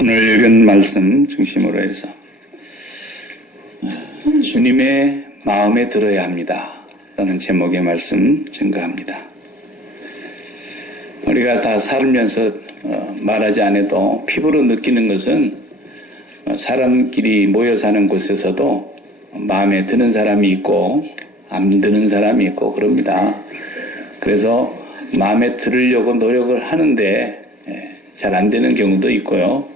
오늘 읽은 말씀 중심으로 해서 주님의 마음에 들어야 합니다 라는 제목의 말씀 증거합니다. 우리가 다 살면서 말하지 않아도 피부로 느끼는 것은 사람끼리 모여 사는 곳에서도 마음에 드는 사람이 있고 안 드는 사람이 있고 그럽니다. 그래서 마음에 들으려고 노력을 하는데 잘 안 되는 경우도 있고요.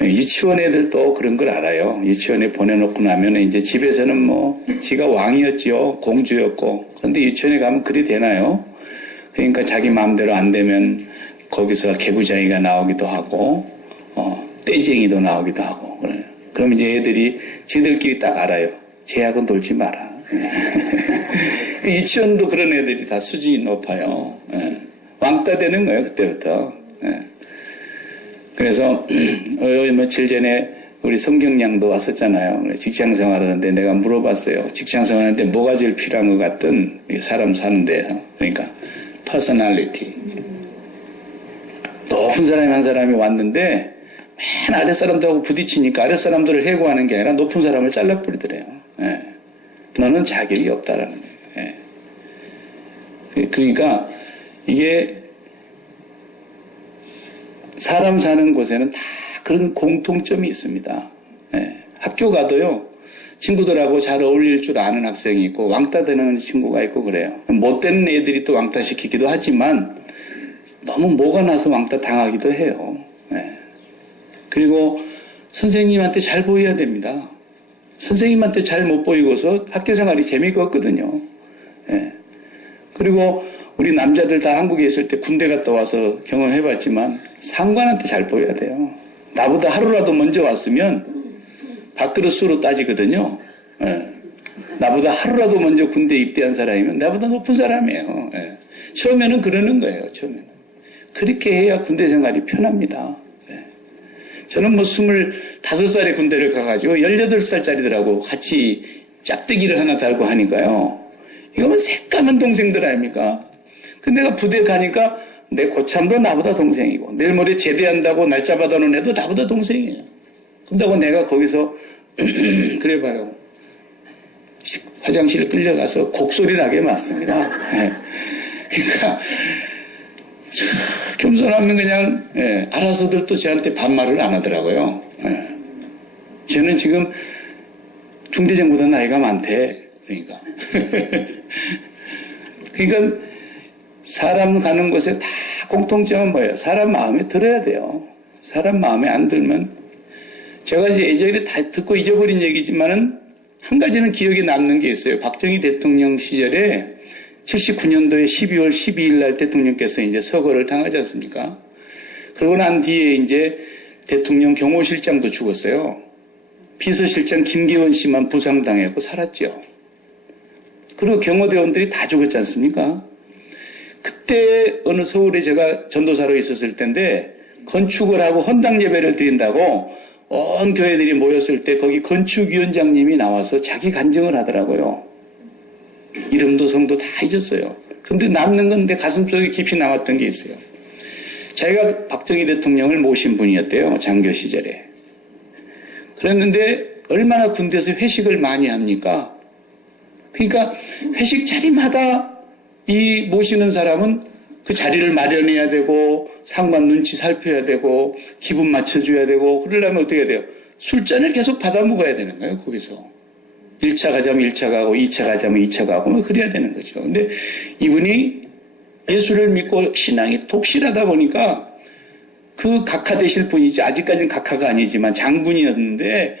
유치원 애들도 그런 걸 알아요. 유치원에 보내놓고 나면 이제 집에서는 뭐 지가 왕이었죠. 공주였고. 그런데 유치원에 가면 그리 되나요? 그러니까 자기 마음대로 안 되면 거기서 개구장이가 나오기도 하고 떼쟁이도 나오기도 하고 그래요. 그럼 이제 애들이 지들끼리 딱 알아요. 쟤하고 놀지 마라. 유치원도 그런 애들이 다 수준이 높아요. 왕따 되는 거예요. 그때부터. 그래서 며칠 전에 우리 성경양도 왔었잖아요. 직장생활 하는데 내가 물어봤어요. 직장생활 하는데 뭐가 제일 필요한 것 같든 사람 사는 데서. 그러니까 퍼스널리티. 높은 사람이 한 사람이 왔는데 맨 아랫 사람들하고 부딪히니까 아랫 사람들을 해고하는 게 아니라 높은 사람을 잘라버리더래요. 너는 자격이 없다라는 거예요. 그러니까 이게 사람 사는 곳에는 다 그런 공통점이 있습니다. 학교 가도요, 친구들하고 잘 어울릴 줄 아는 학생이 있고, 왕따 되는 친구가 있고 그래요. 못된 애들이 또 왕따 시키기도 하지만, 너무 뭐가 나서 왕따 당하기도 해요. 그리고 선생님한테 잘 보여야 됩니다. 선생님한테 잘 못 보이고서 학교 생활이 재미가 없거든요. 그리고 우리 남자들 다 한국에 있을 때 군대 갔다 와서 경험해봤지만 상관한테 잘 보여야 돼요. 나보다 하루라도 먼저 왔으면 밥그릇 수로 따지거든요. 나보다 하루라도 먼저 군대 입대한 사람이면 나보다 높은 사람이에요. 처음에는 그러는 거예요. 처음에는. 그렇게 해야 군대 생활이 편합니다. 저는 뭐 25살에 군대를 가가지고 18살짜리들하고 같이 짝대기를 하나 달고 하니까요. 이거는 새까만 동생들 아닙니까? 근데 내가 부대 가니까 내 고참도 나보다 동생이고 내일 모레 제대한다고 날짜 받아놓은 애도 나보다 동생이에요. 그런다고 내가 거기서 그래봐요. 화장실 끌려가서 곡소리 나게 맞습니다. 그러니까 겸손하면 그냥 알아서들 또 저한테 반말을 안 하더라고요. 저는 지금 중대장보다 나이가 많대. 그러니까 사람 가는 곳에 다 공통점은 뭐예요? 사람 마음에 들어야 돼요. 사람 마음에 안 들면 제가 이제 예전에 다 듣고 잊어버린 얘기지만은 한 가지는 기억에 남는 게 있어요. 박정희 대통령 시절에 79년도에 12월 12일 날 대통령께서 이제 서거를 당하지 않습니까? 그러고 난 뒤에 이제 대통령 경호실장도 죽었어요. 비서실장 김기원 씨만 부상당했고 살았죠. 그리고 경호대원들이 다 죽었지 않습니까? 그때 어느 서울에 제가 전도사로 있었을 텐데 건축을 하고 헌당 예배를 드린다고 온 교회들이 모였을 때 거기 건축위원장님이 나와서 자기 간증을 하더라고요. 이름도 성도 다 잊었어요. 근데 남는 건 내 가슴속에 깊이 남았던 게 있어요. 자기가 박정희 대통령을 모신 분이었대요. 장교 시절에. 그랬는데 얼마나 군대에서 회식을 많이 합니까? 그러니까 회식 자리마다 이 모시는 사람은 그 자리를 마련해야 되고 상관 눈치 살펴야 되고 기분 맞춰줘야 되고 그러려면 어떻게 해야 돼요? 술잔을 계속 받아 먹어야 되는 거예요. 거기서. 1차 가자면 1차 가고 2차 가자면 2차 가고 뭐 그래야 되는 거죠. 근데 이분이 예수를 믿고 신앙이 독실하다 보니까 그 각하 되실 분이지 아직까지는 각하가 아니지만 장군이었는데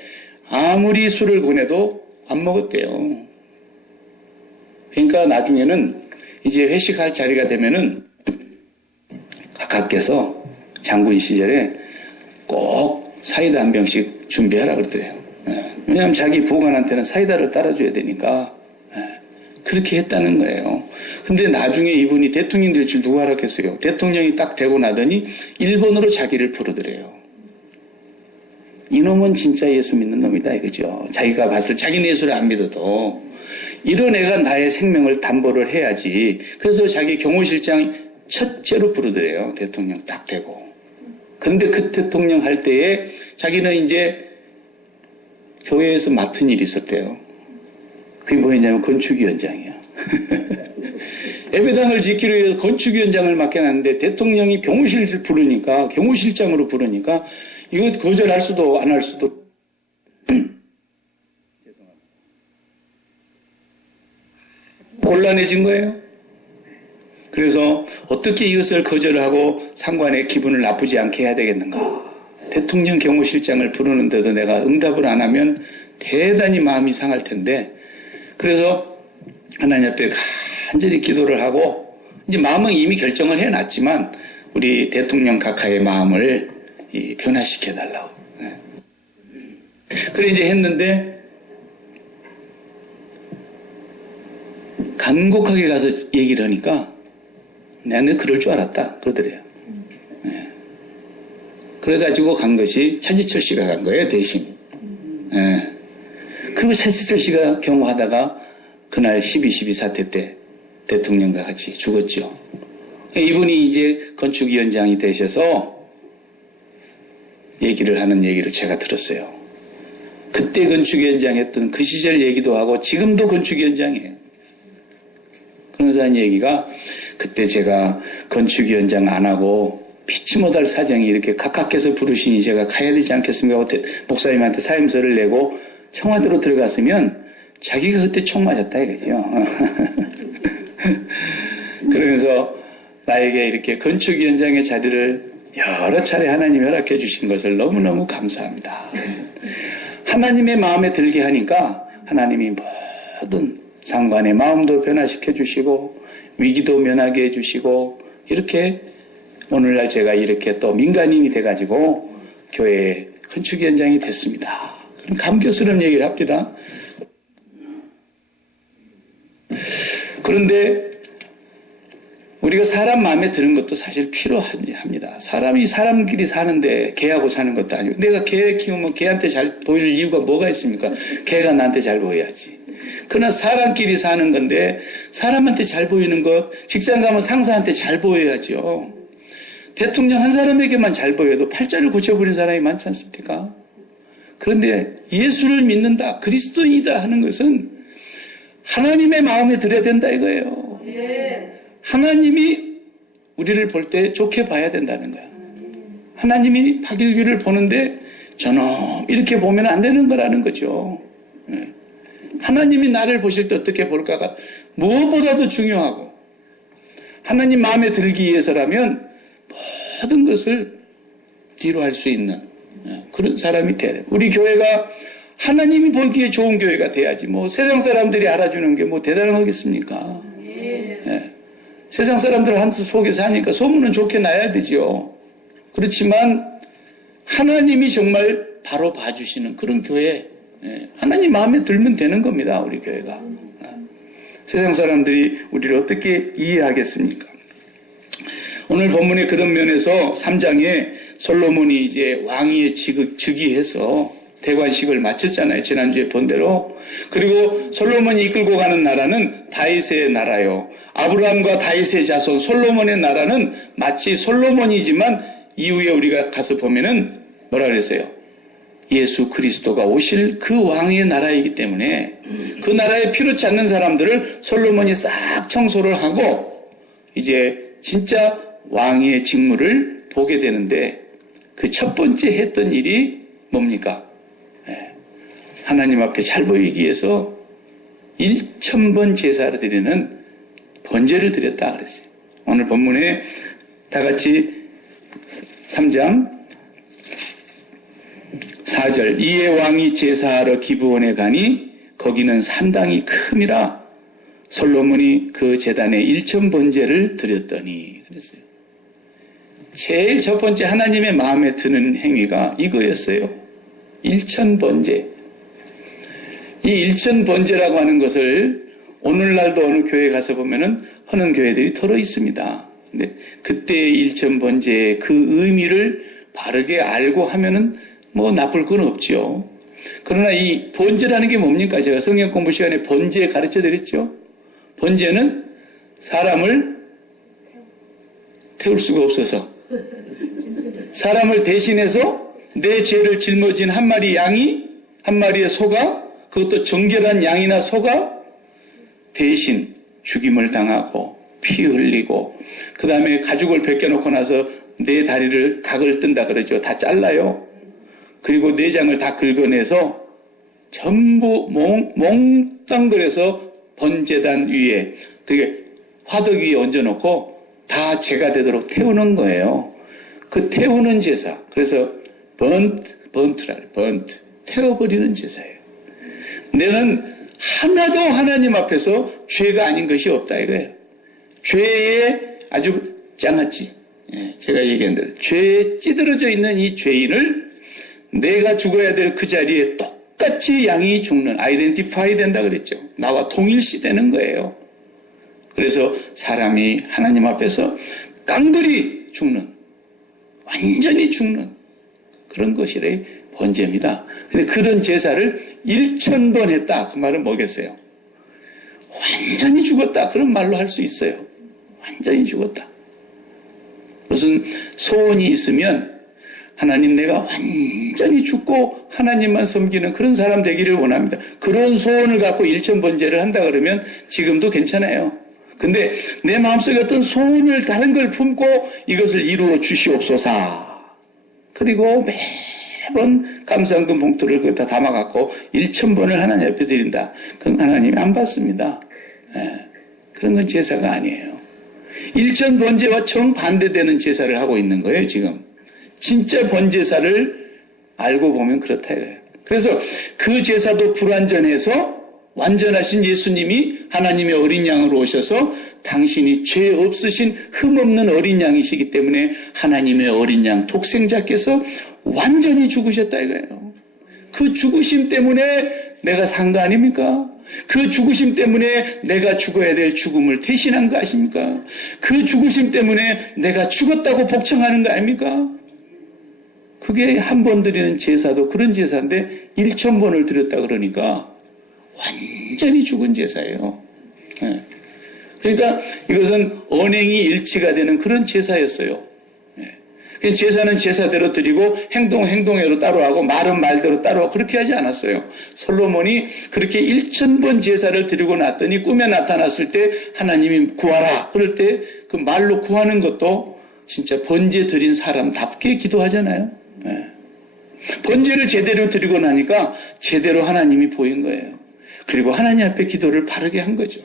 아무리 술을 권해도 안 먹었대요. 그러니까 나중에는 이제 회식할 자리가 되면은 각하께서 장군 시절에 꼭 사이다 한 병씩 준비하라 그러더래요. 왜냐하면 자기 부관한테는 사이다를 따라줘야 되니까 그렇게 했다는 거예요. 근데 나중에 이분이 대통령 될 줄 누가 알았겠어요. 대통령이 딱 되고 나더니 일본어로 자기를 부르더래요. 이놈은 진짜 예수 믿는 놈이다 이거죠. 자기가 봤을 자기는 예수를 안 믿어도 이런 애가 나의 생명을 담보를 해야지. 그래서 자기 경호실장 첫째로 부르더래요. 대통령 딱 되고. 그런데 그 대통령 할 때에 자기는 이제 교회에서 맡은 일이 있었대요. 그게 뭐였냐면 건축위원장이에요. 예배당을 짓기로 해서 건축위원장을 맡겨놨는데 대통령이 병무실을 부르니까, 경호실장으로 부르니까 이거 거절할 수도 안 할 수도 곤란해진 거예요. 그래서 어떻게 이것을 거절하고 상관의 기분을 나쁘지 않게 해야 되겠는가. 대통령 경호실장을 부르는데도 내가 응답을 안 하면 대단히 마음이 상할 텐데, 그래서 하나님 앞에 간절히 기도를 하고, 이제 마음은 이미 결정을 해놨지만 우리 대통령 각하의 마음을 변화시켜달라고. 그래 이제 했는데 간곡하게 가서 얘기를 하니까 나는 그럴 줄 알았다 그러더래요. 그래가지고 간 것이 차지철 씨가 간 거예요, 대신. 그리고 차지철 씨가 경호하다가 그날 12.12 사태 때 대통령과 같이 죽었죠. 이분이 이제 건축위원장이 되셔서 얘기를 하는 얘기를 제가 들었어요. 그때 건축위원장 했던 그 시절 얘기도 하고 지금도 건축위원장이에요. 그러면서 한 얘기가, 그때 제가 건축위원장 안 하고 피치 못할 사정이 이렇게 각하께서 부르시니 제가 가야 되지 않겠습니까 하고 목사님한테 사임서를 내고 청와대로 들어갔으면 자기가 그때 총 맞았다 이거죠. 그러면서 나에게 이렇게 건축위원장의 자리를 여러 차례 하나님이 허락해 주신 것을 너무너무 감사합니다. 하나님의 마음에 들게 하니까 하나님이 모든 상관의 마음도 변화시켜 주시고 위기도 면하게 해주시고, 이렇게 오늘날 제가 이렇게 또 민간인이 돼가지고 교회 건축위원장이 됐습니다. 그럼 감격스러운 얘기를 합니다. 그런데 우리가 사람 마음에 드는 것도 사실 필요합니다. 사람이 사람끼리 사는데 개하고 사는 것도 아니고, 내가 개 키우면 개한테 잘 보일 이유가 뭐가 있습니까? 개가 나한테 잘 보여야지. 그러나 사람끼리 사는 건데 사람한테 잘 보이는 것, 직장 가면 상사한테 잘 보여야죠. 대통령 한 사람에게만 잘 보여도 팔자를 고쳐버린 사람이 많지 않습니까? 그런데 예수를 믿는다, 그리스도인이다 하는 것은 하나님의 마음에 들어야 된다 이거예요. 하나님이 우리를 볼 때 좋게 봐야 된다는 거야. 하나님이 박일규를 보는데 저놈 이렇게 보면 안 되는 거라는 거죠. 하나님이 나를 보실 때 어떻게 볼까가 무엇보다도 중요하고, 하나님 마음에 들기 위해서라면 모든 것을 뒤로 할 수 있는 그런 사람이 돼야 돼요. 우리 교회가 하나님이 보기에 좋은 교회가 돼야지, 뭐 세상 사람들이 알아주는 게 뭐 대단한 거겠습니까? 세상 사람들 한 속에서 하니까 소문은 좋게 나야 되죠. 그렇지만 하나님이 정말 바로 봐주시는 그런 교회, 하나님 마음에 들면 되는 겁니다, 우리 교회가. 세상 사람들이 우리를 어떻게 이해하겠습니까? 오늘 본문의 그런 면에서 3장에 솔로몬이 이제 왕위에 즉위해서 대관식을 마쳤잖아요, 지난주에 본 대로. 그리고 솔로몬이 이끌고 가는 나라는 다윗의 나라요, 아브라함과 다윗의 자손 솔로몬의 나라는 마치 솔로몬이지만 이후에 우리가 가서 보면은 뭐라 그랬어요? 예수 그리스도가 오실 그 왕의 나라이기 때문에 그 나라에 필요치 않는 사람들을 솔로몬이 싹 청소를 하고 이제 진짜 왕의 직무를 보게 되는데, 그 첫 번째 했던 일이 뭡니까? 하나님 앞에 잘 보이기 위해서 1000번 제사를 드리는 번제를 드렸다 그랬어요. 오늘 본문에 다 같이 3장 4절, 이에 왕이 제사하러 기브온에 가니 거기는 산당이 큼이라 솔로몬이 그 제단에 1000번제를 드렸더니 그랬어요. 제일 첫 번째 하나님의 마음에 드는 행위가 이거였어요. 1000번제. 이 1000번제라고 하는 것을 오늘날도 어느 교회 가서 보면은 하는 교회들이 털어 있습니다. 근데 그때의 1000번제의 그 의미를 바르게 알고 하면은 뭐 나쁠 건 없죠. 그러나 이 번제라는 게 뭡니까? 제가 성경 공부 시간에 번제 가르쳐 드렸죠. 번제는 사람을 태울 수가 없어서 사람을 대신해서 내 죄를 짊어진 한 마리 양이, 한 마리의 소가, 그것도 정결한 양이나 소가 대신 죽임을 당하고 피 흘리고 그 다음에 가죽을 벗겨놓고 나서 내 다리를 각을 뜬다 그러죠. 다 잘라요. 그리고 내장을 다 긁어내서 전부 몽땅그려서 번제단 위에 그게 화덕 위에 얹어놓고 다 제가 되도록 태우는 거예요. 그 태우는 제사. 그래서 번트 태워버리는 제사예요. 내는 하나도 하나님 앞에서 죄가 아닌 것이 없다 이거예요. 죄에 아주 짱아찌. 제가 얘기한 대로 죄에 찌들어져 있는 이 죄인을 내가 죽어야 될 그 자리에 똑같이 양이 죽는 아이덴티파이 된다 그랬죠. 나와 동일시 되는 거예요. 그래서 사람이 하나님 앞에서 깡그리 죽는, 완전히 죽는 그런 것이래 번제입니다. 근데 그런 제사를 1000번 했다. 그 말은 뭐겠어요? 완전히 죽었다. 그런 말로 할 수 있어요. 완전히 죽었다. 무슨 소원이 있으면 하나님 내가 완전히 죽고 하나님만 섬기는 그런 사람 되기를 원합니다. 그런 소원을 갖고 1000번제를 한다 그러면 지금도 괜찮아요. 근데 내 마음속에 어떤 소원을 다른 걸 품고 이것을 이루어 주시옵소서. 그리고 매번 감사헌금 봉투를 거기다 담아갖고 1000번을 하나님 앞에 드린다. 그건 하나님이 안 받습니다. 그런 건 제사가 아니에요. 1000번제와 정반대되는 제사를 하고 있는 거예요, 지금. 진짜 번제사를 알고 보면 그렇다 이거예요. 그래서 그 제사도 불완전해서 완전하신 예수님이 하나님의 어린 양으로 오셔서 당신이 죄 없으신 흠없는 어린 양이시기 때문에 하나님의 어린 양 독생자께서 완전히 죽으셨다 이거예요. 그 죽으심 때문에 내가 산 거 아닙니까? 그 죽으심 때문에 내가 죽어야 될 죽음을 대신한 거 아십니까? 그 죽으심 때문에 내가 죽었다고 복창하는 거 아닙니까? 그게 한 번 드리는 제사도 그런 제사인데 1000번을 드렸다 그러니까 완전히 죽은 제사예요. 그러니까 이것은 언행이 일치가 되는 그런 제사였어요. 제사는 제사대로 드리고 행동대로 따로 하고 말은 말대로 따로 하고 그렇게 하지 않았어요. 솔로몬이 그렇게 1000번 제사를 드리고 났더니 꿈에 나타났을 때 하나님이 구하라 그럴 때 그 말로 구하는 것도 진짜 번제 드린 사람답게 기도하잖아요. 번제를 제대로 드리고 나니까 제대로 하나님이 보인 거예요. 그리고 하나님 앞에 기도를 바르게 한 거죠.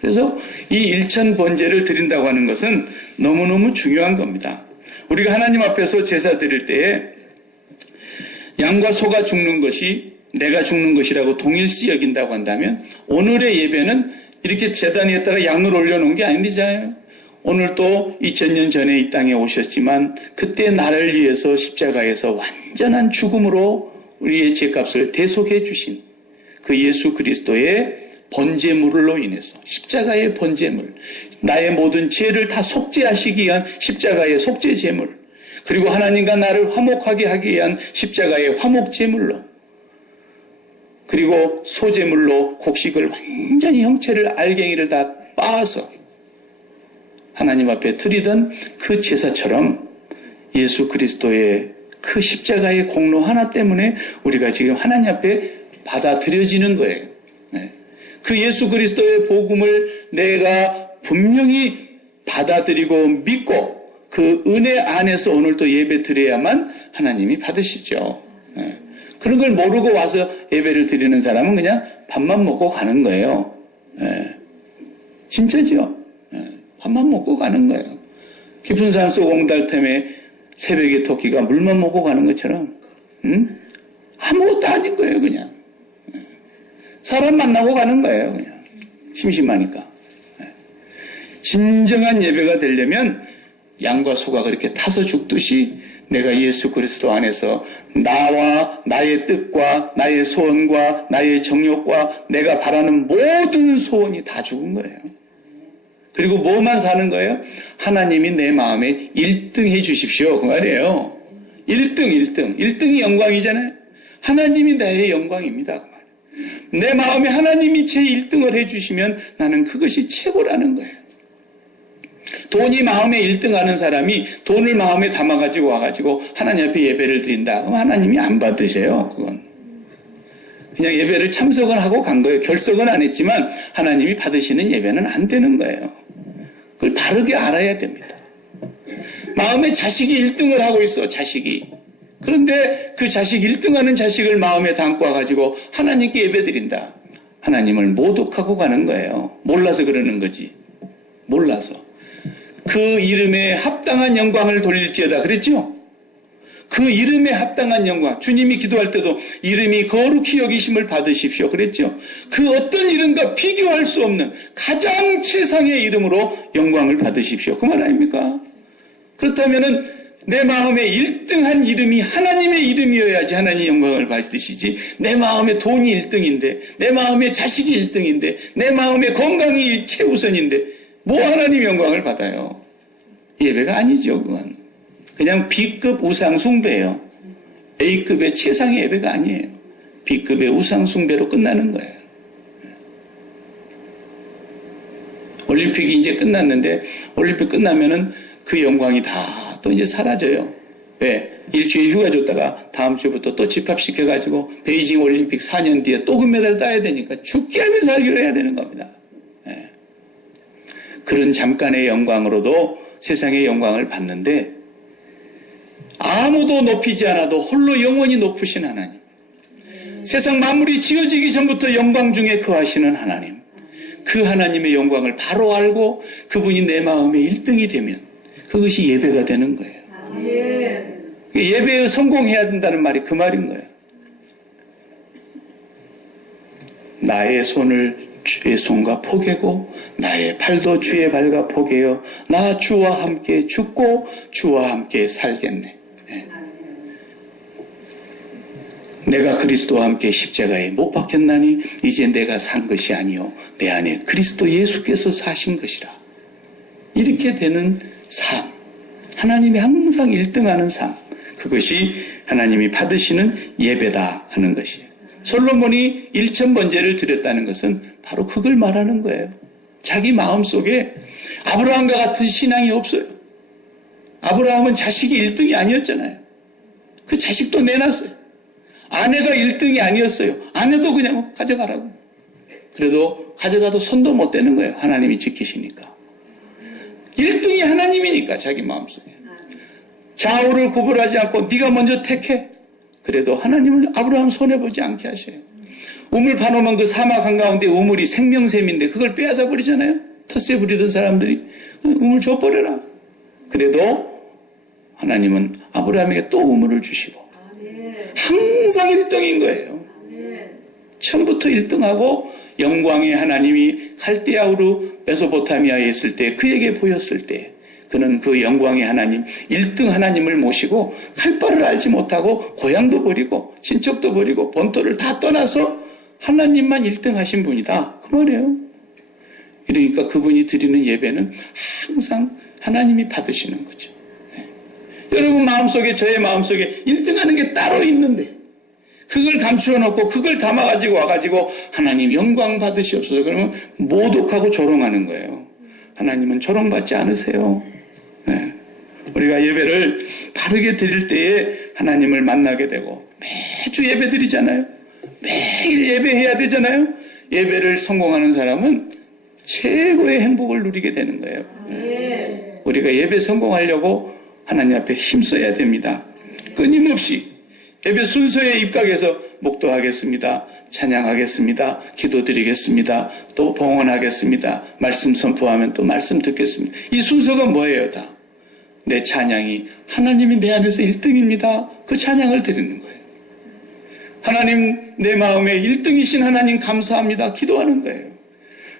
그래서 이 1000번제를 드린다고 하는 것은 너무너무 중요한 겁니다. 우리가 하나님 앞에서 제사 드릴 때에 양과 소가 죽는 것이 내가 죽는 것이라고 동일시 여긴다고 한다면 오늘의 예배는 이렇게 제단 위에다가 양을 올려놓은 게 아니잖아요. 오늘 또 2000년 전에 이 땅에 오셨지만 그때 나를 위해서 십자가에서 완전한 죽음으로 우리의 죄값을 대속해 주신 그 예수 그리스도의 번제물로 인해서 십자가의 번제물, 나의 모든 죄를 다 속죄하시기 위한 십자가의 속죄제물, 그리고 하나님과 나를 화목하게 하기 위한 십자가의 화목제물로, 그리고 소제물로 곡식을 완전히 형체를 알갱이를 다 빻아서 하나님 앞에 드리던 그 제사처럼 예수 그리스도의 그 십자가의 공로 하나 때문에 우리가 지금 하나님 앞에 받아들여지는 거예요. 그 예수 그리스도의 복음을 내가 분명히 받아들이고 믿고 그 은혜 안에서 오늘 또 예배 드려야만 하나님이 받으시죠. 그런 걸 모르고 와서 예배를 드리는 사람은 그냥 밥만 먹고 가는 거예요. 진짜죠. 밥만 먹고 가는 거예요. 깊은 산속 옹달샘에 새벽에 토끼가 물만 먹고 가는 것처럼 아무것도 아닌 거예요. 그냥 사람 만나고 가는 거예요. 그냥 심심하니까. 진정한 예배가 되려면 양과 소가 그렇게 타서 죽듯이 내가 예수 그리스도 안에서 나와 나의 뜻과 나의 소원과 나의 정욕과 내가 바라는 모든 소원이 다 죽은 거예요. 그리고 뭐만 사는 거예요? 하나님이 내 마음에 1등 해 주십시오. 그 말이에요. 1등이 영광이잖아요. 하나님이 나의 영광입니다. 그 말이에요. 내 마음에 하나님이 제 1등을 해 주시면 나는 그것이 최고라는 거예요. 돈이 마음에 1등하는 사람이 돈을 마음에 담아가지고 와가지고 하나님 앞에 예배를 드린다. 그럼 하나님이 안 받으세요. 그건 그냥 예배를 참석은 하고 간 거예요. 결석은 안 했지만 하나님이 받으시는 예배는 안 되는 거예요. 그걸 바르게 알아야 됩니다. 마음에 자식이 1등을 하고 있어, 자식이. 그런데 그 자식 1등하는 자식을 마음에 담고 와가지고 하나님께 예배드린다. 하나님을 모독하고 가는 거예요. 몰라서 그러는 거지. 몰라서. 그 이름에 합당한 영광을 돌릴지어다 그랬죠? 그 이름에 합당한 영광. 주님이 기도할 때도 이름이 거룩히 여기심을 받으십시오 그랬죠? 그 어떤 이름과 비교할 수 없는 가장 최상의 이름으로 영광을 받으십시오. 그 말 아닙니까? 그렇다면은 내 마음에 1등한 이름이 하나님의 이름이어야지 하나님 영광을 받으시지. 내 마음에 돈이 1등인데, 내 마음에 자식이 1등인데, 내 마음에 건강이 최우선인데 뭐 하나님 영광을 받아요? 예배가 아니죠. 그건 그냥 B급 우상 숭배예요. A급의 최상의 예배가 아니에요. B급의 우상 숭배로 끝나는 거예요. 올림픽이 이제 끝났는데 올림픽 끝나면은 그 영광이 다 또 이제 사라져요. 왜? 일주일 휴가 줬다가 다음 주부터 또 집합시켜가지고 베이징 올림픽 4년 뒤에 또 금메달 따야 되니까 죽게 하면서 살기로 해야 되는 겁니다. 네. 그런 잠깐의 영광으로도 세상의 영광을 받는데 아무도 높이지 않아도 홀로 영원히 높으신 하나님, 세상 만물이 지어지기 전부터 영광 중에 거하시는 하나님, 그 하나님의 영광을 바로 알고 그분이 내 마음의 1등이 되면 그것이 예배가 되는 거예요. 예배에 성공해야 된다는 말이 그 말인 거예요. 나의 손을 주의 손과 포개고 나의 팔도 주의 발과 포개어 나 주와 함께 죽고 주와 함께 살겠네. 네. 내가 그리스도와 함께 십자가에 못 박혔나니 이제 내가 산 것이 아니요 내 안에 그리스도 예수께서 사신 것이라. 이렇게 되는 삶, 하나님이 항상 1등하는 삶, 그것이 하나님이 받으시는 예배다 하는 것이에요. 솔로몬이 1000번제를 드렸다는 것은 바로 그걸 말하는 거예요. 자기 마음속에 아브라함과 같은 신앙이 없어요. 아브라함은 자식이 1등이 아니었잖아요. 그 자식도 내놨어요. 아내가 1등이 아니었어요. 아내도 그냥 가져가라고. 그래도 가져가도 손도 못 대는 거예요. 하나님이 지키시니까. 1등이 하나님이니까 자기 마음속에. 좌우를 구분하지 않고 네가 먼저 택해. 그래도 하나님은 아브라함 손해보지 않게 하셔요. 우물 파놓으면 그 사막 한가운데 우물이 생명샘인데 그걸 빼앗아 버리잖아요. 텃세 부리던 사람들이 우물 줘버려라. 그래도 하나님은 아브라함에게 또 우물을 주시고 항상 1등인 거예요. 처음부터 1등하고 영광의 하나님이 갈대아우르 메소포타미아에 있을 때 그에게 보였을 때 그는 그 영광의 하나님 1등 하나님을 모시고 갈 바를 알지 못하고 고향도 버리고 친척도 버리고 본토를 다 떠나서 하나님만 1등 하신 분이다. 그 말이에요. 그러니까 그분이 드리는 예배는 항상 하나님이 받으시는 거죠. 네. 여러분 마음속에 저의 마음속에 1등 하는 게 따로 있는데 그걸 감추어 놓고 그걸 담아가지고 와가지고 하나님 영광 받으시옵소서 그러면 모독하고 조롱하는 거예요. 하나님은 조롱받지 않으세요. 네. 우리가 예배를 바르게 드릴 때에 하나님을 만나게 되고 매주 예배 드리잖아요. 매일 예배해야 되잖아요. 예배를 성공하는 사람은 최고의 행복을 누리게 되는 거예요. 네. 우리가 예배 성공하려고 하나님 앞에 힘써야 됩니다. 끊임없이 예배 순서에 입각해서 목도하겠습니다. 찬양하겠습니다. 기도드리겠습니다. 또 봉헌하겠습니다. 말씀 선포하면 또 말씀 듣겠습니다. 이 순서가 뭐예요 다? 내 찬양이 하나님이 내 안에서 1등입니다. 그 찬양을 드리는 거예요. 하나님 내 마음에 1등이신 하나님 감사합니다. 기도하는 거예요.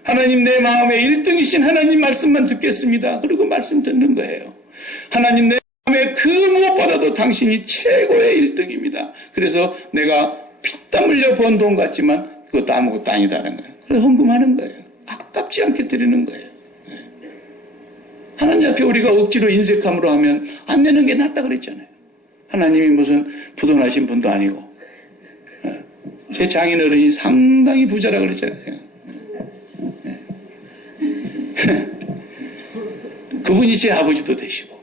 하나님 내 마음에 1등이신 하나님 말씀만 듣겠습니다. 그리고 말씀 듣는 거예요. 하나님 내 마음에 그 무엇보다도 당신이 최고의 1등입니다. 그래서 내가 피땀 흘려 번 돈 같지만 그것도 아무것도 아니다라는 거예요. 그래서 헌금하는 거예요. 아깝지 않게 드리는 거예요. 하나님 앞에 우리가 억지로 인색함으로 하면 안 내는 게 낫다 그랬잖아요. 하나님이 무슨 부도나신 분도 아니고 제 장인어른이 상당히 부자라 그랬잖아요. 그분이 제 아버지도 되시고.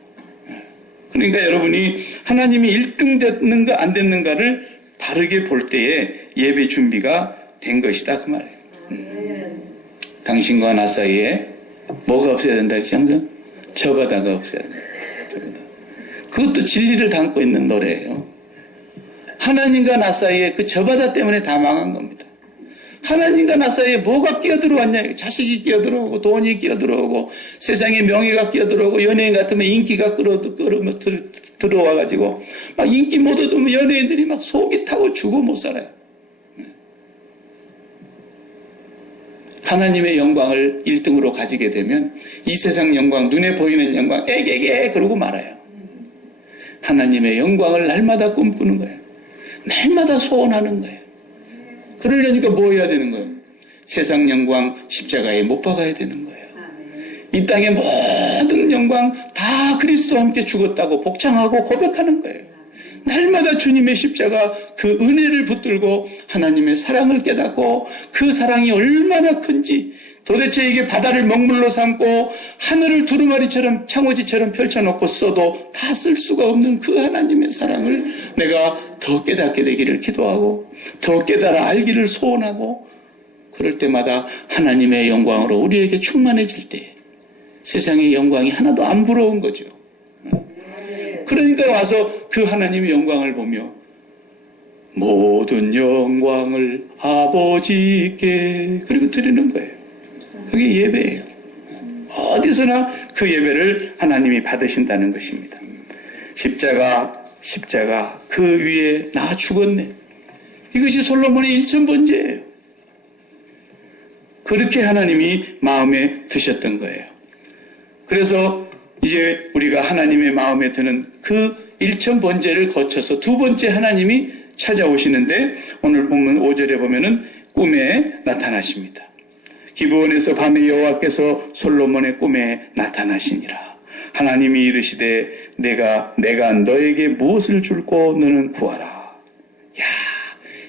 그러니까 여러분이 하나님이 1등 됐는가 안 됐는가를 다르게 볼 때에 예배 준비가 된 것이다 그 말이에요. 당신과 나 사이에 뭐가 없어야 된다 했지 항상? 저바다가 없어야 된다. 저바다. 그것도 진리를 담고 있는 노래예요. 하나님과 나 사이에 그 저바다 때문에 다 망한 겁니다. 하나님과 나 사이에 뭐가 끼어들어왔냐? 자식이 끼어들어오고 돈이 끼어들어오고 세상에 명예가 끼어들어오고 연예인 같으면 인기가 들어와가지고 막 인기 못 얻으면 연예인들이 막 속이 타고 죽어 못 살아요. 하나님의 영광을 1등으로 가지게 되면 이 세상 영광, 눈에 보이는 영광, 애게게 그러고 말아요. 하나님의 영광을 날마다 꿈꾸는 거예요. 날마다 소원하는 거예요. 그러려니까 뭐 해야 되는 거예요? 세상 영광 십자가에 못 박아야 되는 거예요. 이 땅의 모든 영광 다 그리스도와 함께 죽었다고 복창하고 고백하는 거예요. 날마다 주님의 십자가 그 은혜를 붙들고 하나님의 사랑을 깨닫고 그 사랑이 얼마나 큰지 도대체 이게 바다를 먹물로 삼고 하늘을 두루마리처럼 창호지처럼 펼쳐놓고 써도 다 쓸 수가 없는 그 하나님의 사랑을 내가 더 깨닫게 되기를 기도하고 더 깨달아 알기를 소원하고 그럴 때마다 하나님의 영광으로 우리에게 충만해질 때 세상의 영광이 하나도 안 부러운 거죠. 그러니까 와서 그 하나님의 영광을 보며 모든 영광을 아버지께 그리고 드리는 거예요. 그게 예배예요. 어디서나 그 예배를 하나님이 받으신다는 것입니다. 십자가 그 위에 나 죽었네. 이것이 솔로몬의 1000번째예요. 그렇게 하나님이 마음에 드셨던 거예요. 그래서 이제 우리가 하나님의 마음에 드는 그 1000번째를 거쳐서 두 번째 하나님이 찾아오시는데 오늘 본문 5절에 보면은 꿈에 나타나십니다. 기브온에서 밤에 여호와께서 솔로몬의 꿈에 나타나시니라. 하나님이 이르시되 내가 너에게 무엇을 줄고 너는 구하라. 야,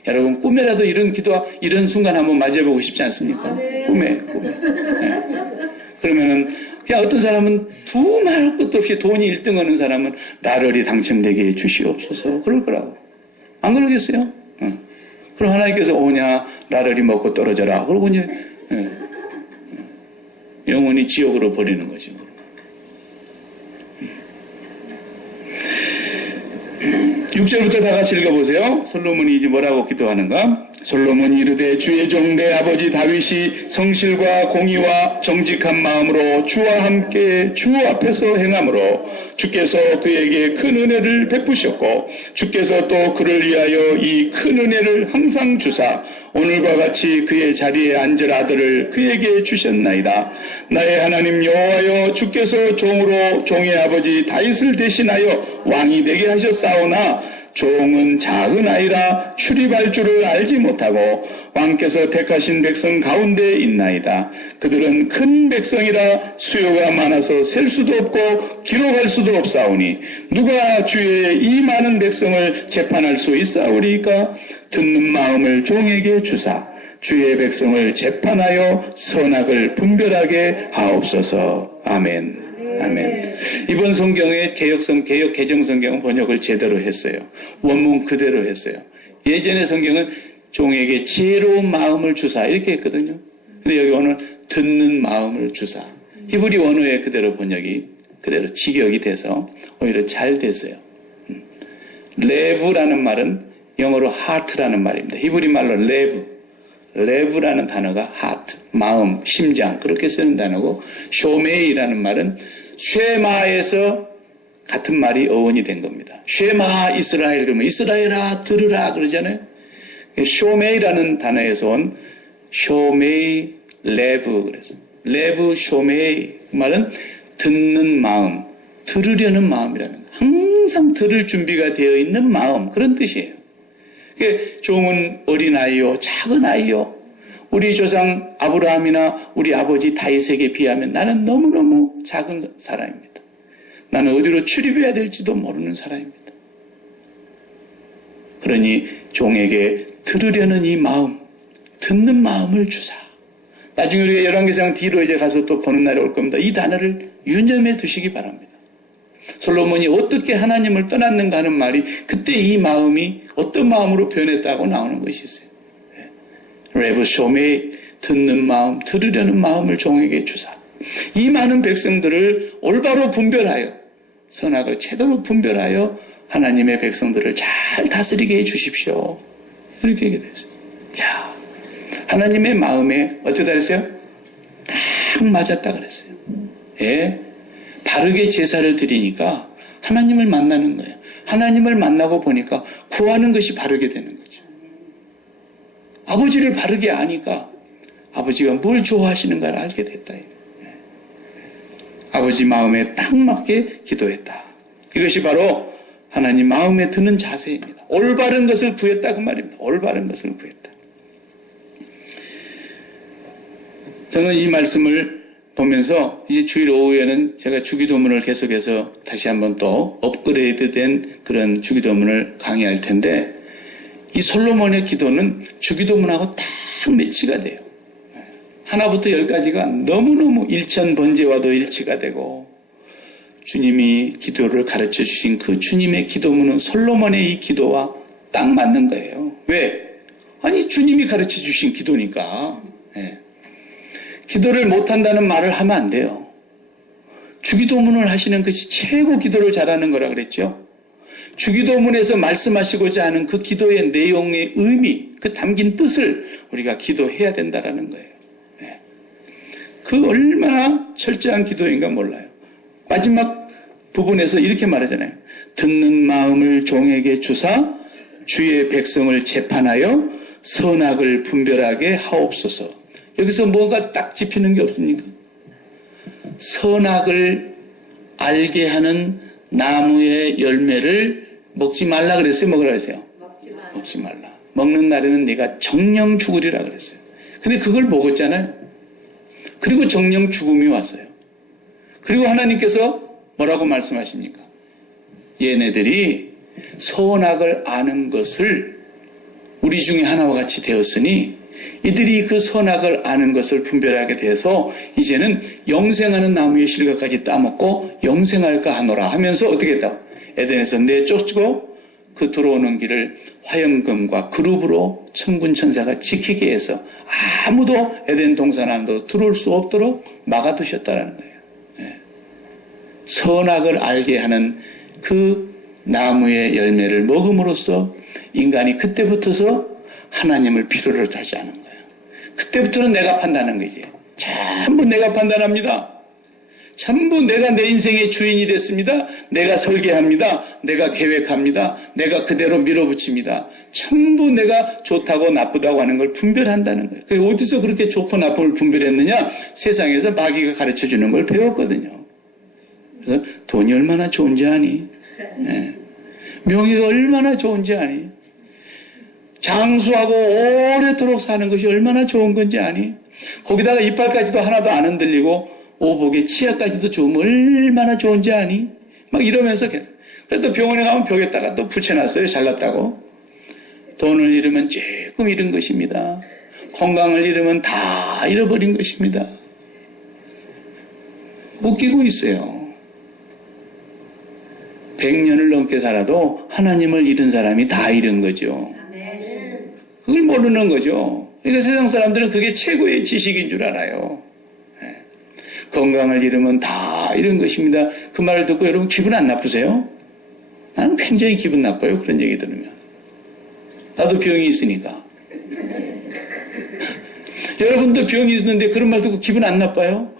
여러분 꿈에라도 이런 기도와 이런 순간 한번 맞이해보고 싶지 않습니까? 꿈에. 네. 그러면은 그냥 어떤 사람은 두말 것도 없이 돈이 1등 하는 사람은 나를이 당첨되게 해 주시옵소서 그럴 거라고. 안 그러겠어요? 그럼 하나님께서 오냐 나를이 먹고 떨어져라. 그러고 이제 영원히 지옥으로 버리는 거죠. 6절부터 다 같이 읽어보세요. 솔로몬이 이제 뭐라고 기도하는가? 솔로몬이 이르되 주의 종 내 아버지 다윗이 성실과 공의와 정직한 마음으로 주와 함께 주 앞에서 행함으로 주께서 그에게 큰 은혜를 베푸셨고 주께서 또 그를 위하여 이 큰 은혜를 항상 주사 오늘과 같이 그의 자리에 앉을 아들을 그에게 주셨나이다. 나의 하나님 여호와여 주께서 종으로 종의 아버지 다윗을 대신하여 왕이 되게 하셨사오나 종은 작은 아이라 출입할 줄을 알지 못하고 왕께서 택하신 백성 가운데 있나이다. 그들은 큰 백성이라 수요가 많아서 셀 수도 없고 기록할 수도 없사오니 누가 주의 이 많은 백성을 재판할 수 있사오리까? 듣는 마음을 종에게 주사 주의 백성을 재판하여 선악을 분별하게 하옵소서. 아멘. 아멘. 이번 성경의 개혁 개정성경은 번역을 제대로 했어요. 원문 그대로 했어요. 예전의 성경은 종에게 지혜로운 마음을 주사 이렇게 했거든요. 근데 여기 오늘 듣는 마음을 주사. 히브리 원어의 그대로 번역이 그대로 직역이 돼서 오히려 잘 됐어요. 레브라는 말은 영어로 heart라는 말입니다. 히브리 말로 레브라는 단어가 heart, 마음, 심장 그렇게 쓰는 단어고 쇼메이라는 말은 쉐마에서 같은 말이 어원이 된 겁니다. 쉐마 이스라엘 그러면 이스라엘아 들으라 그러잖아요. 쇼메이라는 단어에서 온 쇼메이 레브 그래서 레브 쇼메이 그 말은 듣는 마음, 들으려는 마음이라는 항상 들을 준비가 되어 있는 마음 그런 뜻이에요. 종은 어린아이요 작은 아이요 우리 조상 아브라함이나 우리 아버지 다윗에게 비하면 나는 너무너무 작은 사람입니다. 나는 어디로 출입해야 될지도 모르는 사람입니다. 그러니 종에게 들으려는 이 마음, 듣는 마음을 주사. 나중에 우리가 열왕기상 뒤로 이제 가서 또 보는 날이 올 겁니다. 이 단어를 유념해 두시기 바랍니다. 솔로몬이 어떻게 하나님을 떠났는가 하는 말이 그때 이 마음이 어떤 마음으로 변했다고 나오는 것이 있어요. 레브쇼메 듣는 마음, 들으려는 마음을 종에게 주사. 이 많은 백성들을 올바로 분별하여 선악을 제대로 분별하여 하나님의 백성들을 잘 다스리게 해 주십시오. 이렇게 얘기했어요. 야, 하나님의 마음에 어쩌다 그랬어요? 딱 맞았다 그랬어요. 예, 바르게 제사를 드리니까 하나님을 만나는 거예요. 하나님을 만나고 보니까 구하는 것이 바르게 되는 거죠. 아버지를 바르게 아니까 아버지가 뭘 좋아하시는가를 알게 됐다. 아버지 마음에 딱 맞게 기도했다. 이것이 바로 하나님 마음에 드는 자세입니다. 올바른 것을 구했다 그 말입니다. 올바른 것을 구했다. 저는 이 말씀을 보면서 이제 주일 오후에는 제가 주기도문을 계속해서 다시 한번 또 업그레이드된 그런 주기도문을 강의할 텐데 이 솔로몬의 기도는 주기도문하고 딱 매치가 돼요. 하나부터 10까지가 너무너무 일천번제와도 일치가 되고 주님이 기도를 가르쳐 주신 그 주님의 기도문은 솔로몬의 이 기도와 딱 맞는 거예요. 왜? 아니 주님이 가르쳐 주신 기도니까. 네. 기도를 못한다는 말을 하면 안 돼요. 주기도문을 하시는 것이 최고 기도를 잘하는 거라 그랬죠. 주기도문에서 말씀하시고자 하는 그 기도의 내용의 의미, 그 담긴 뜻을 우리가 기도해야 된다라는 거예요. 네. 그 얼마나 철저한 기도인가 몰라요. 마지막 부분에서 이렇게 말하잖아요. 듣는 마음을 종에게 주사 주의 백성을 재판하여 선악을 분별하게 하옵소서. 여기서 뭐가 딱 짚히는 게 없습니까? 선악을 알게 하는 나무의 열매를 먹지 말라 그랬어요? 먹으라 그랬어요? 먹지 말라. 먹는 날에는 네가 정령 죽으리라 그랬어요. 근데 그걸 먹었잖아요. 그리고 정령 죽음이 왔어요. 그리고 하나님께서 뭐라고 말씀하십니까? 얘네들이 선악을 아는 것을 우리 중에 하나와 같이 되었으니 이들이 그 선악을 아는 것을 분별하게 돼서 이제는 영생하는 나무의 실과까지 따먹고 영생할까 하노라 하면서 어떻게 했다? 에덴에서 내쫓고 그 들어오는 길을 화염금과 그룹으로 천군 천사가 지키게 해서 아무도 에덴 동산 안으로 들어올 수 없도록 막아두셨다는 거예요. 네. 선악을 알게 하는 그 나무의 열매를 먹음으로써 인간이 그때부터서 하나님을 필요로 하지 않은 거예요. 그때부터는 내가 판단하는 거지. 전부 내가 판단합니다. 전부 내가 내 인생의 주인이 됐습니다. 내가 설계합니다. 내가 계획합니다. 내가 그대로 밀어붙입니다. 전부 내가 좋다고 나쁘다고 하는 걸 분별한다는 거예요. 그게 어디서 그렇게 좋고 나쁨을 분별했느냐? 세상에서 마귀가 가르쳐주는 걸 배웠거든요. 그래서 돈이 얼마나 좋은지 아니? 네. 명예가 얼마나 좋은지 아니? 장수하고 오래도록 사는 것이 얼마나 좋은 건지 아니? 거기다가 이빨까지도 하나도 안 흔들리고 오복에 치아까지도 좋으면 얼마나 좋은지 아니? 막 이러면서 계속. 그래도 병원에 가면 벽에다가 또 붙여놨어요. 잘났다고. 돈을 잃으면 조금 잃은 것입니다. 건강을 잃으면 다 잃어버린 것입니다. 웃기고 있어요. 100년을 넘게 살아도 하나님을 잃은 사람이 다 잃은 거죠. 그걸 모르는 거죠. 그러니까 세상 사람들은 그게 최고의 지식인 줄 알아요. 네. 건강을 잃으면 다 잃은 것입니다. 그 말을 듣고 여러분 기분 안 나쁘세요? 나는 굉장히 기분 나빠요. 그런 얘기 들으면. 나도 병이 있으니까. 여러분도 병이 있는데 그런 말 듣고 기분 안 나빠요?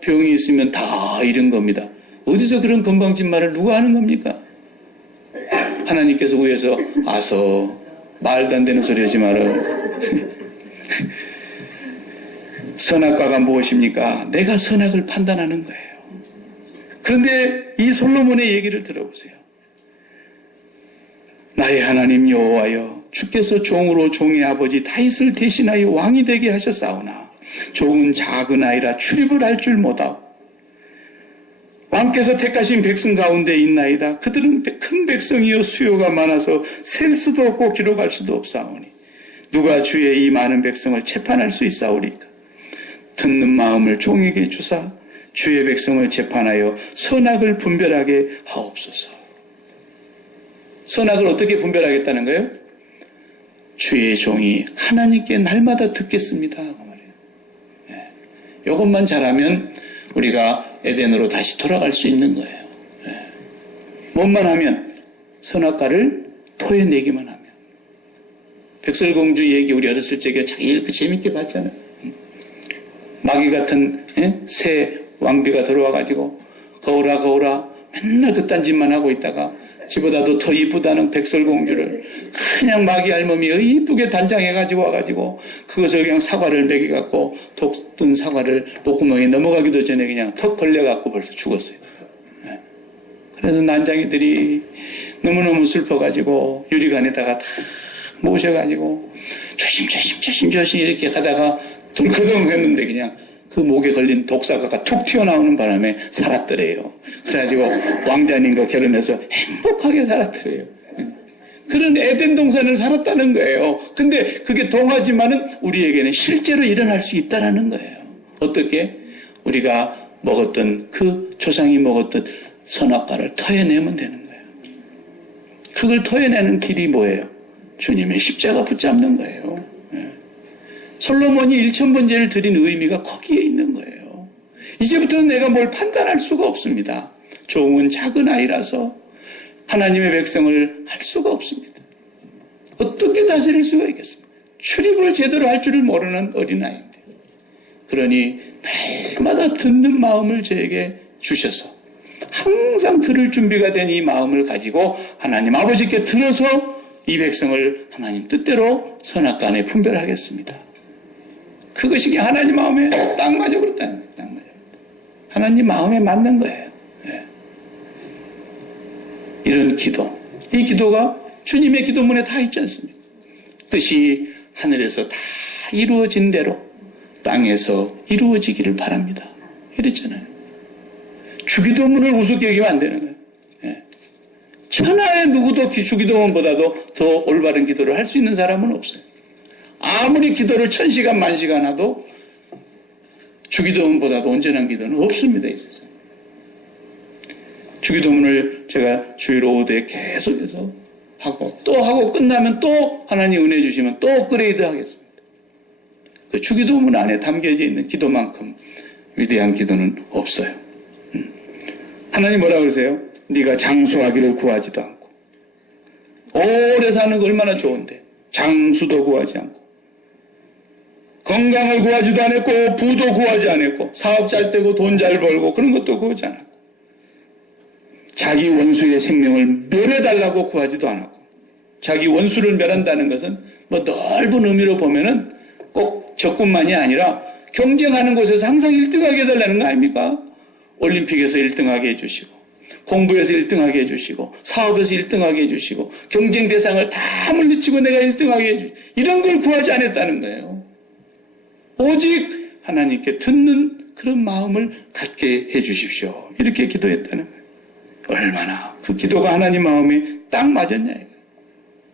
병이 있으면 다 잃은 겁니다. 어디서 그런 건방진 말을 누가 하는 겁니까? 하나님께서 위에서 아서 말도 안 되는 소리 하지 말아요. 선악과가 무엇입니까? 내가 선악을 판단하는 거예요. 그런데 이 솔로몬의 얘기를 들어보세요. 나의 하나님 여호와여, 주께서 종으로 종의 아버지 다윗을 대신하여 왕이 되게 하셨사오나 종은 작은 아이라 출입을 할 줄 못하오. 왕께서 택하신 백성 가운데 있나이다. 그들은 큰 백성이요 수요가 많아서 셀 수도 없고 기록할 수도 없사오니 누가 주의 이 많은 백성을 재판할 수 있사오리까. 듣는 마음을 종에게 주사 주의 백성을 재판하여 선악을 분별하게 하옵소서. 선악을 어떻게 분별하겠다는 거예요? 주의 종이 하나님께 날마다 듣겠습니다 하고 말이에요. 이것만 잘하면 우리가 에덴으로 다시 돌아갈 수 있는 거예요. 뭔만 하면 선악과를 토해내기만 하면. 백설공주 얘기 우리 어렸을 적에 참 이렇게 재밌게 봤잖아요. 마귀 같은 새 왕비가 들어와가지고 거울아 거울아 맨날 그딴 짓만 하고 있다가 지보다도 더 이쁘다는 백설공주를 그냥 마귀 할멈이 이쁘게 단장해가지고 와가지고 그것을 그냥 사과를 먹여갖고 독 든 사과를 목구멍에 넘어가기도 전에 그냥 턱 걸려갖고 벌써 죽었어요. 그래서 난장이들이 너무너무 슬퍼가지고 유리관에다가 다 모셔가지고 조심 이렇게 가다가 덜커덩 했는데 그냥 그 목에 걸린 독사과가 툭 튀어나오는 바람에 살았더래요. 그래가지고 왕자님과 결혼해서 행복하게 살았더래요. 그런 에덴 동산을 살았다는 거예요. 근데 그게 동화지만은 우리에게는 실제로 일어날 수 있다라는 거예요. 어떻게? 우리가 먹었던 그 조상이 먹었던 선악과를 토해내면 되는 거예요. 그걸 토해내는 길이 뭐예요? 주님의 십자가 붙잡는 거예요. 솔로몬이 1000번제를 드린 의미가 거기에 있는 거예요. 이제부터는 내가 뭘 판단할 수가 없습니다. 종은 작은 아이라서 하나님의 백성을 할 수가 없습니다. 어떻게 다스릴 수가 있겠습니까? 출입을 제대로 할 줄을 모르는 어린아이인데. 그러니 날마다 듣는 마음을 저에게 주셔서 항상 들을 준비가 된 이 마음을 가지고 하나님 아버지께 들어서 이 백성을 하나님 뜻대로 선악간에 분별하겠습니다. 그것이 하나님 마음에 딱 맞아 버렸다는 거예요. 딱 맞아. 하나님 마음에 맞는 거예요. 네. 이런 기도. 이 기도가 주님의 기도문에 다 있지 않습니까? 뜻이 하늘에서 다 이루어진 대로 땅에서 이루어지기를 바랍니다. 이랬잖아요. 주기도문을 우습게 여기면 안 되는 거예요. 네. 천하의 누구도 주기도문보다도 더 올바른 기도를 할 수 있는 사람은 없어요. 아무리 기도를 1000시간 만시간 하도 주기도문보다도 온전한 기도는 없습니다. 이 세상에. 주기도문을 제가 주일 오후 때 계속해서 하고 또 하고 끝나면 또 하나님 은혜 주시면 또 업그레이드 하겠습니다. 그 주기도문 안에 담겨져 있는 기도만큼 위대한 기도는 없어요. 하나님 뭐라고 그러세요? 네가 장수하기를 구하지도 않고 오래 사는 거 얼마나 좋은데 장수도 구하지 않고 건강을 구하지도 않았고 부도 구하지 않았고 사업 잘 되고 돈 잘 벌고 그런 것도 구하지 않았고 자기 원수의 생명을 멸해달라고 구하지도 않았고 자기 원수를 멸한다는 것은 뭐 넓은 의미로 보면은 꼭 적군만이 아니라 경쟁하는 곳에서 항상 1등하게 해달라는 거 아닙니까? 올림픽에서 1등하게 해주시고 공부에서 1등하게 해주시고 사업에서 1등하게 해주시고 경쟁 대상을 다 물리치고 내가 1등하게 해주시고 이런 걸 구하지 않았다는 거예요. 오직 하나님께 듣는 그런 마음을 갖게 해주십시오. 이렇게 기도했다는 거예요. 얼마나 그 기도가 하나님 마음에 딱 맞았냐 이거예요.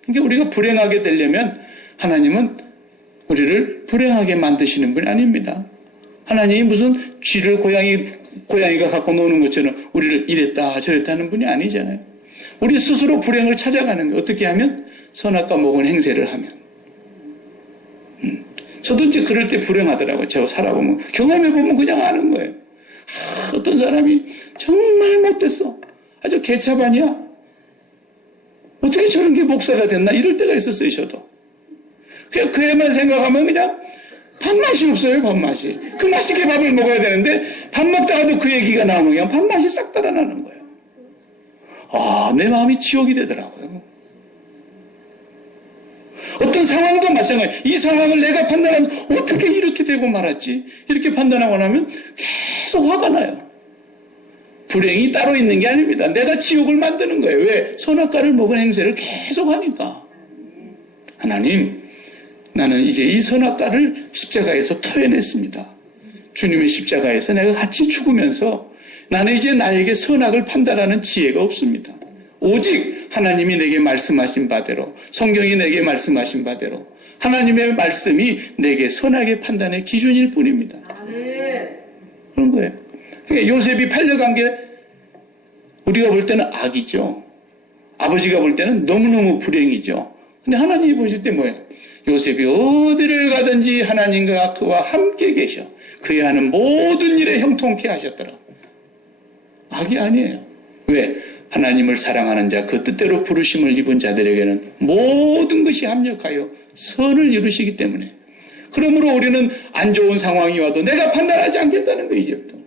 그러니까 우리가 불행하게 되려면 하나님은 우리를 불행하게 만드시는 분이 아닙니다. 하나님이 무슨 쥐를 고양이가 갖고 노는 것처럼 우리를 이랬다 저랬다 하는 분이 아니잖아요. 우리 스스로 불행을 찾아가는 거예요. 어떻게 하면? 선악과 먹은 행세를 하면. 저도 이제 그럴 때 불행하더라고요. 제가 살아보면 경험해보면 그냥 아는 거예요. 어떤 사람이 정말 못됐어. 아주 개차반이야. 어떻게 저런 게 목사가 됐나 이럴 때가 있었어요. 저도. 그냥 그 애만 생각하면 그냥 밥맛이 없어요. 밥맛이. 그 맛있게 밥을 먹어야 되는데 밥 먹다가도 그 얘기가 나오면 그냥 밥맛이 싹 달아나는 거예요. 아, 내 마음이 지옥이 되더라고요. 어떤 상황도 마찬가지예요. 이 상황을 내가 판단하면 어떻게 이렇게 되고 말았지? 이렇게 판단하고 나면 계속 화가 나요. 불행이 따로 있는 게 아닙니다. 내가 지옥을 만드는 거예요. 왜? 선악과를 먹은 행세를 계속 하니까. 하나님, 나는 이제 이 선악과를 십자가에서 토해냈습니다. 주님의 십자가에서 내가 같이 죽으면서 나는 이제 나에게 선악을 판단하는 지혜가 없습니다. 오직 하나님이 내게 말씀하신 바대로 성경이 내게 말씀하신 바대로 하나님의 말씀이 내게 선악의 판단의 기준일 뿐입니다. 그런 거예요. 그러니까 요셉이 팔려간 게 우리가 볼 때는 악이죠. 아버지가 볼 때는 너무너무 불행이죠. 근데 하나님이 보실 때 뭐예요? 요셉이 어디를 가든지 하나님과 그와 함께 계셔. 그의 하는 모든 일에 형통케 하셨더라. 악이 아니에요. 왜? 하나님을 사랑하는 자, 그 뜻대로 부르심을 입은 자들에게는 모든 것이 합력하여 선을 이루시기 때문에. 그러므로 우리는 안 좋은 상황이 와도 내가 판단하지 않겠다는 거예요, 이제부터.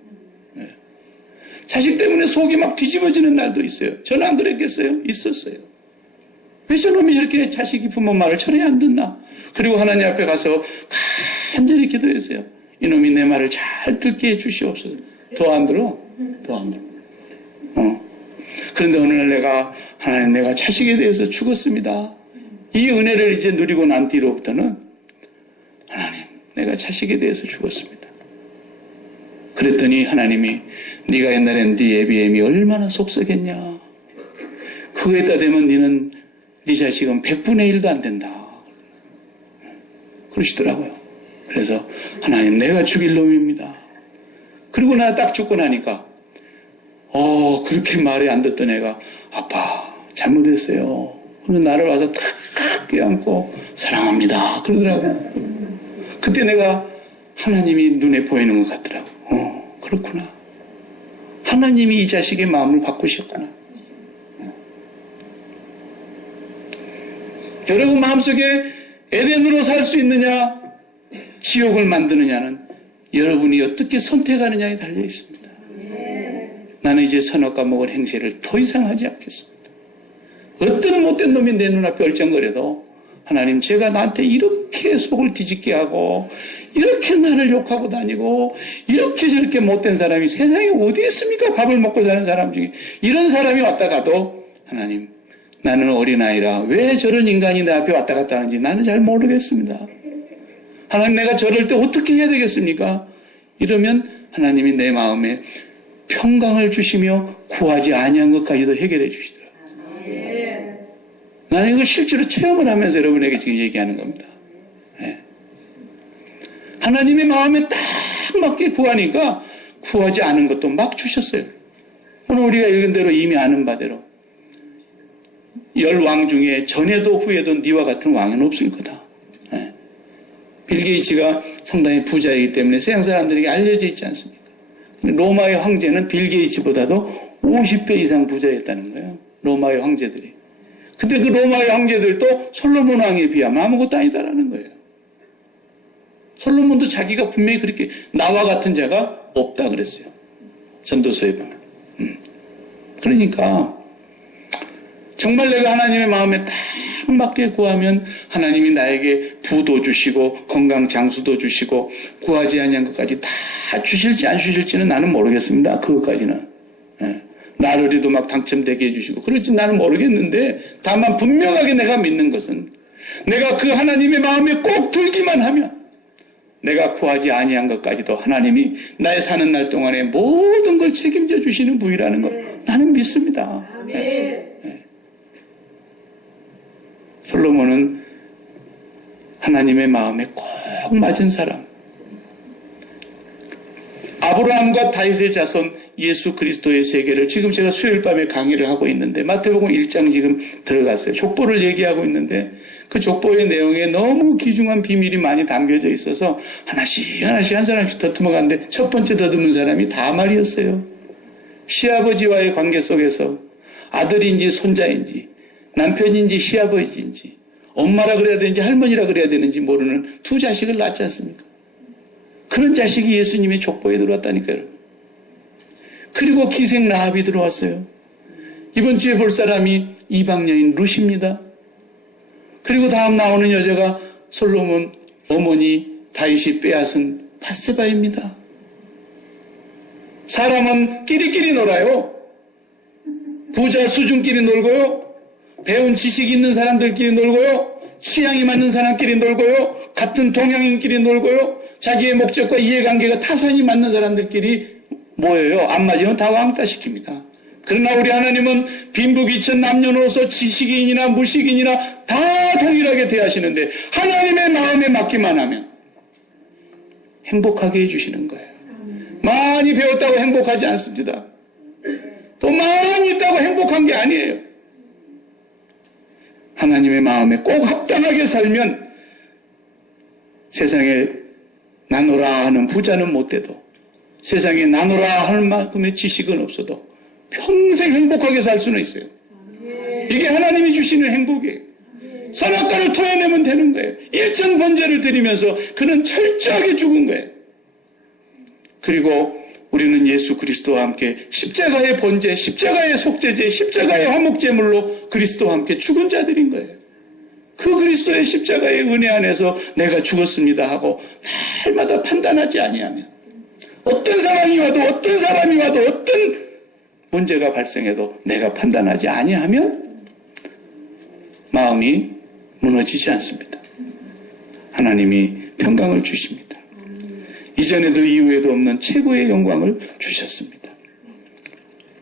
네. 자식 때문에 속이 막 뒤집어지는 날도 있어요. 저는 안 그랬겠어요? 있었어요. 왜 저놈이 이렇게 자식이 부모 말을 철회 안 듣나? 그리고 하나님 앞에 가서 간절히 기도했어요. 이놈이 내 말을 잘 듣게 해 주시옵소서. 더 안 들어? 더 안 들어. 그런데 어느 날 하나님 내가 자식에 대해서 죽었습니다. 이 은혜를 이제 누리고 난 뒤로부터는 하나님 내가 자식에 대해서 죽었습니다. 그랬더니 하나님이 네가 옛날엔 네 애비애미 얼마나 속썩였냐. 그거에다 대면 너는 네 자식은 100분의 1도 안 된다. 그러시더라고요. 그래서 하나님 내가 죽일 놈입니다. 그리고 나 딱 죽고 나니까 그렇게 말이 안 듣던 애가 아빠 잘못했어요. 그래서 나를 와서 탁 껴안고 사랑합니다. 그러더라고요. 그때 내가 하나님이 눈에 보이는 것 같더라고. 그렇구나. 하나님이 이 자식의 마음을 바꾸셨구나. 여러분 마음속에 에덴으로 살 수 있느냐, 지옥을 만드느냐는 여러분이 어떻게 선택하느냐에 달려 있습니다. 나는 이제 선악과 먹을 행실을 더 이상 하지 않겠습니다. 어떤 못된 놈이 내 눈앞에 얼쩡거려도 하나님 제가 나한테 이렇게 속을 뒤집게 하고 이렇게 나를 욕하고 다니고 이렇게 저렇게 못된 사람이 세상에 어디 있습니까? 밥을 먹고 사는 사람 중에 이런 사람이 왔다 가도 하나님 나는 어린아이라 왜 저런 인간이 내 앞에 왔다 갔다 하는지 나는 잘 모르겠습니다. 하나님 내가 저럴 때 어떻게 해야 되겠습니까? 이러면 하나님이 내 마음에 평강을 주시며 구하지 아니한 것까지도 해결해 주시더라고요. 나는 이걸 실제로 체험을 하면서 여러분에게 지금 얘기하는 겁니다. 네. 하나님의 마음에 딱 맞게 구하니까 구하지 않은 것도 막 주셨어요. 오늘 우리가 읽은 대로 이미 아는 바대로 10왕 중에 전에도 후에도 니와 같은 왕은 없을 거다. 네. 빌 게이츠가 상당히 부자이기 때문에 세상 사람들에게 알려져 있지 않습니까? 로마의 황제는 빌 게이츠보다도 50배 이상 부자였다는 거예요. 로마의 황제들이. 근데 그 로마의 황제들도 솔로몬 왕에 비하면 아무것도 아니다라는 거예요. 솔로몬도 자기가 분명히 그렇게 나와 같은 자가 없다 그랬어요. 전도서에 보면. 그러니까 정말 내가 하나님의 마음에 딱 맞게 구하면 하나님이 나에게 부도 주시고 건강 장수도 주시고 구하지 아니한 것까지 다 주실지 안 주실지는 나는 모르겠습니다. 그것까지는. 예. 나르리도 막 당첨되게 해주시고 그럴지 나는 모르겠는데 다만 분명하게 내가 믿는 것은 내가 그 하나님의 마음에 꼭 들기만 하면 내가 구하지 아니한 것까지도 하나님이 나의 사는 날 동안에 모든 걸 책임져 주시는 분이라는 걸 나는 믿습니다. 예. 솔로몬은 하나님의 마음에 꼭 맞은 사람. 아브라함과 다윗의 자손 예수 그리스도의 세계를 지금 제가 수요일 밤에 강의를 하고 있는데 마태복음 1장 지금 들어갔어요. 족보를 얘기하고 있는데 그 족보의 내용에 너무 귀중한 비밀이 많이 담겨져 있어서 하나씩 한 사람씩 더듬어 가는데 첫 번째 더듬은 사람이 다말이었어요. 시아버지와의 관계 속에서 아들인지 손자인지 남편인지 시아버지인지 엄마라 그래야 되는지 할머니라 그래야 되는지 모르는 두 자식을 낳지 않습니까? 그런 자식이 예수님의 족보에 들어왔다니까요. 그리고 기생 라합이 들어왔어요. 이번 주에 볼 사람이 이방 여인 룻입니다. 그리고 다음 나오는 여자가 솔로몬 어머니 다윗이 빼앗은 밧세바입니다. 사람은 끼리끼리 놀아요. 부자 수준끼리 놀고요. 배운 지식 있는 사람들끼리 놀고요. 취향이 맞는 사람끼리 놀고요. 같은 동양인끼리 놀고요. 자기의 목적과 이해관계가 타산이 맞는 사람들끼리 모여요. 안 맞으면 다 왕따 시킵니다. 그러나 우리 하나님은 빈부귀천 남녀노소 지식인이나 무식인이나 다 동일하게 대하시는데 하나님의 마음에 맡기만 하면 행복하게 해주시는 거예요. 많이 배웠다고 행복하지 않습니다. 또 많이 있다고 행복한 게 아니에요. 하나님의 마음에 꼭 합당하게 살면 세상에 나누라 하는 부자는 못 돼도, 세상에 나누라 할 만큼의 지식은 없어도 평생 행복하게 살 수는 있어요. 이게 하나님이 주시는 행복이에요. 선악과를 토해내면 되는 거예요. 일천번제를 드리면서 그는 철저하게 죽은 거예요. 그리고 우리는 예수 그리스도와 함께 십자가의 번제, 십자가의 속죄제, 십자가의 화목제물로 그리스도와 함께 죽은 자들인 거예요. 그 그리스도의 십자가의 은혜 안에서 내가 죽었습니다 하고 날마다 판단하지 아니하면, 어떤 상황이 와도 어떤 사람이 와도 어떤 문제가 발생해도 내가 판단하지 아니하면 마음이 무너지지 않습니다. 하나님이 평강을 주십니다. 이전에도 이후에도 없는 최고의 영광을 주셨습니다.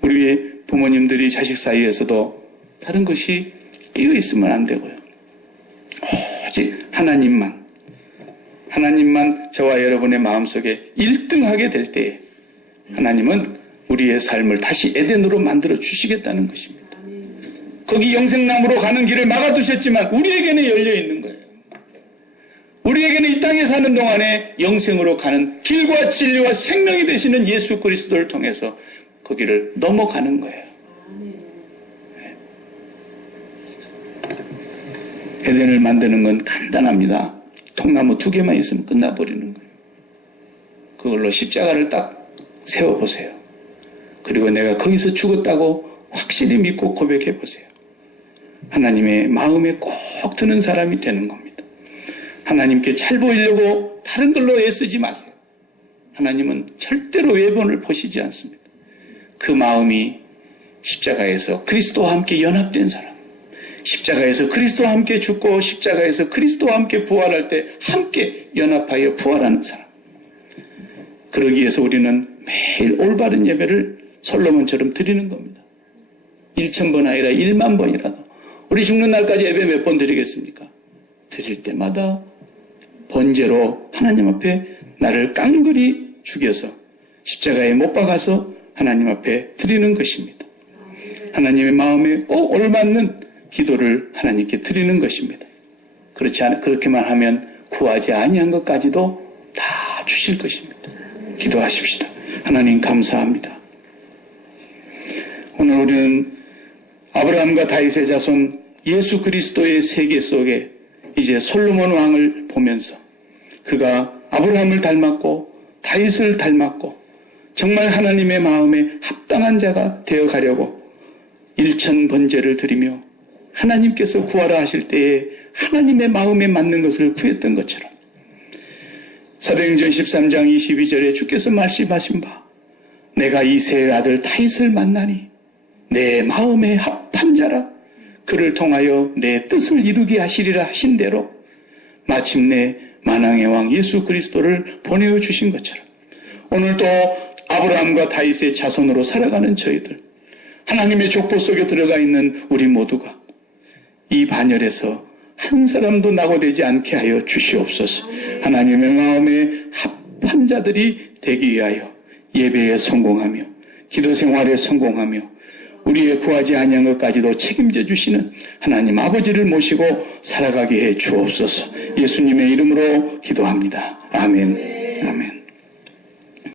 우리의 부모님들이 자식 사이에서도 다른 것이 끼어 있으면 안 되고요. 오직 하나님만 저와 여러분의 마음속에 1등하게 될 때에 하나님은 우리의 삶을 다시 에덴으로 만들어 주시겠다는 것입니다. 거기 영생나무로 가는 길을 막아두셨지만 우리에게는 열려 있는 거예요. 우리에게는 이 땅에 사는 동안에 영생으로 가는 길과 진리와 생명이 되시는 예수 그리스도를 통해서 거기를 넘어가는 거예요. 에덴을 만드는 건 간단합니다. 통나무 2개만 있으면 끝나버리는 거예요. 그걸로 십자가를 딱 세워보세요. 그리고 내가 거기서 죽었다고 확실히 믿고 고백해보세요. 하나님의 마음에 꼭 드는 사람이 되는 겁니다. 하나님께 잘 보이려고 다른 걸로 애쓰지 마세요. 하나님은 절대로 외본을 보시지 않습니다. 그 마음이 십자가에서 그리스도와 함께 연합된 사람, 십자가에서 그리스도와 함께 죽고 십자가에서 그리스도와 함께 부활할 때 함께 연합하여 부활하는 사람. 그러기 위해서 우리는 매일 올바른 예배를 솔로몬처럼 드리는 겁니다. 1000번 아니라 1만 번이라도. 우리 죽는 날까지 예배 몇 번 드리겠습니까? 드릴 때마다 번제로 하나님 앞에 나를 깡그리 죽여서 십자가에 못 박아서 하나님 앞에 드리는 것입니다. 하나님의 마음에 꼭 올맞는 기도를 하나님께 드리는 것입니다. 그렇게만 하면 구하지 아니한 것까지도 다 주실 것입니다. 기도하십시다. 하나님 감사합니다. 오늘 우리는 아브라함과 다윗의 자손 예수 그리스도의 세계 속에 이제 솔로몬 왕을 보면서 그가 아브라함을 닮았고 다윗을 닮았고 정말 하나님의 마음에 합당한 자가 되어가려고 1000번제를 드리며 하나님께서 구하라 하실 때에 하나님의 마음에 맞는 것을 구했던 것처럼 사도행전 13장 22절에 주께서 말씀하신 바 내가 이새의 아들 다윗을 만나니 내 마음에 합한 자라 그를 통하여 내 뜻을 이루게 하시리라 하신 대로 마침내 만왕의 왕 예수 그리스도를 보내어 주신 것처럼 오늘도 아브라함과 다윗의 자손으로 살아가는 저희들, 하나님의 족보 속에 들어가 있는 우리 모두가 이 반열에서 한 사람도 낙오되지 않게 하여 주시옵소서. 하나님의 마음에 합한 자들이 되기 위하여 예배에 성공하며 기도 생활에 성공하며 우리의 구하지 아니한 것까지도 책임져 주시는 하나님 아버지를 모시고 살아가게 해 주옵소서. 예수님의 이름으로 기도합니다. 아멘. 아멘.